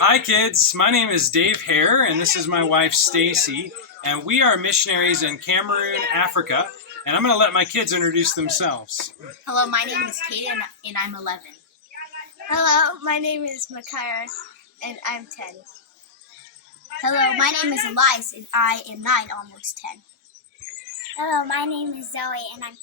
Hi kids, my name is Dave Hare and this is my wife Stacy, and we are missionaries in Cameroon, Africa, and I'm going to let my kids introduce themselves. Hello, my name is Kate and I'm 11. Hello, my name is Makara and I'm 10. Hello, my name is Elias and I am 9, almost 10. Hello, my name is Zoe and I'm 10.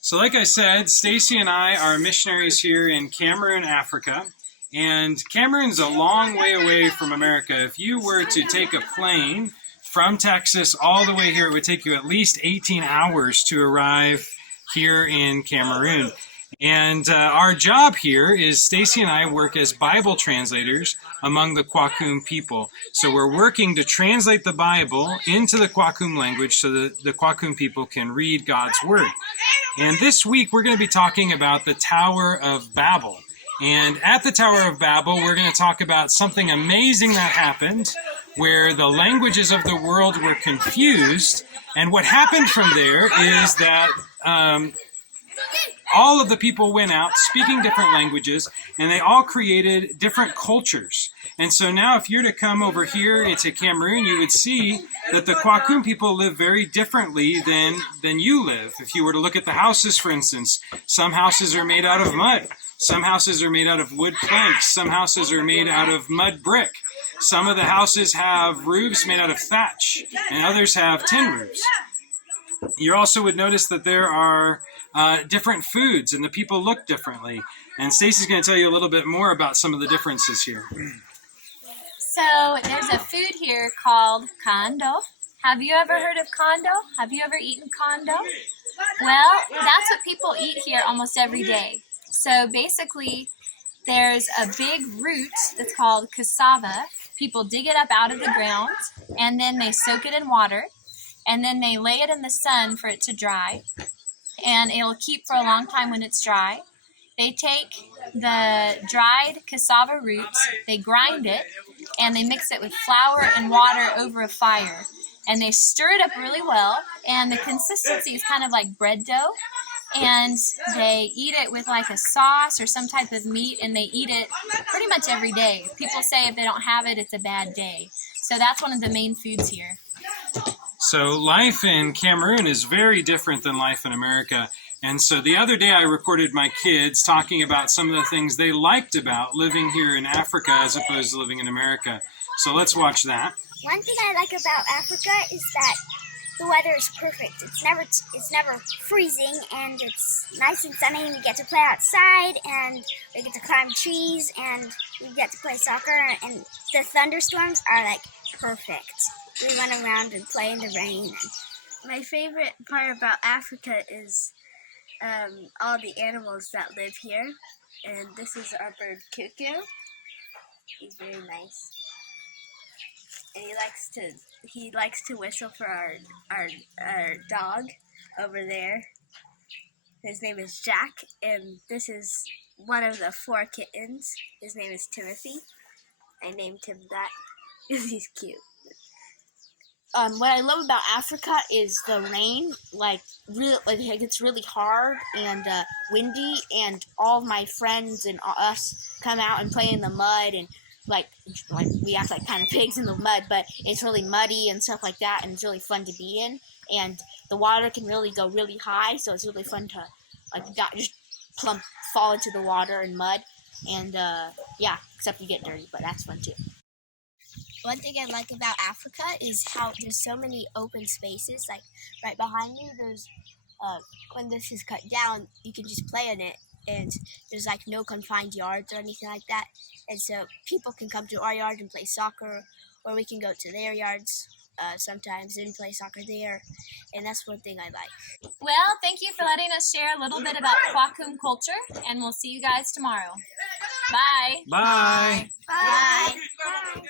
So like I said, Stacy and I are missionaries here in Cameroon, Africa, and Cameroon's a long way away from America. If you were to take a plane from Texas all the way here, it would take you at least 18 hours to arrive here in Cameroon. And our job here is Stacy and I work as Bible translators among the Kwakum people. So we're working to translate the Bible into the Kwakum language so that the Kwakum people can read God's Word. And this week we're going to be talking about the Tower of Babel. And at the Tower of Babel, we're going to talk about something amazing that happened where the languages of the world were confused. And what happened from there is that all of the people went out speaking different languages, and they all created different cultures. And so now if you're to come over here into Cameroon, you would see that the Kwakum people live very differently than you live. If you were to look at the houses, for instance, some houses are made out of mud. Some houses are made out of wood planks. Some houses are made out of mud brick. Some of the houses have roofs made out of thatch, and others have tin roofs. You also would notice that there are different foods, and the people look differently. And Stacey's going to tell you a little bit more about some of the differences here. So there's a food here called kondo. Have you ever heard of kondo? Have you ever eaten kondo? Well, that's what people eat here almost every day. So basically, there's a big root that's called cassava. People dig it up out of the ground, and then they soak it in water, and then they lay it in the sun for it to dry, and it'll keep for a long time when it's dry. They take the dried cassava roots, they grind it, and they mix it with flour and water over a fire. And they stir it up really well, and the consistency is kind of like bread dough. And they eat it with like a sauce or some type of meat, and they eat it pretty much every day. People say if they don't have it, it's a bad day. So that's one of the main foods here. So life in Cameroon is very different than life in America. And so the other day I recorded my kids talking about some of the things they liked about living here in Africa as opposed to living in America. So let's watch that. One thing I like about Africa is that the weather is perfect. It's never freezing, and it's nice and sunny, and we get to play outside, and we get to climb trees, and we get to play soccer, and the thunderstorms are like perfect. We run around and play in the rain. My favorite part about Africa is all the animals that live here, and this is our bird Cuckoo. He's very nice, and he likes to whistle for our dog over there. His name is Jack, and this is one of the 4 kittens. His name is Timothy. I named him that because he's cute. What I love about Africa is the rain. It gets really hard and windy, and all of my friends and us come out and play in the mud, and like we act like kind of pigs in the mud, but it's really muddy and stuff like that, and it's really fun to be in. And the water can really go really high, so it's really fun to just fall into the water and mud. And except you get dirty, but that's fun too. One thing I like about Africa is how there's so many open spaces. Like right behind me, there's when this is cut down, you can just play in it, and there's like no confined yards or anything like that. And so people can come to our yard and play soccer, or we can go to their yards sometimes and play soccer there. And that's one thing I like. Well, thank you for letting us share a little bit about Kwakum culture, and we'll see you guys tomorrow. Bye. Bye. Bye. Bye.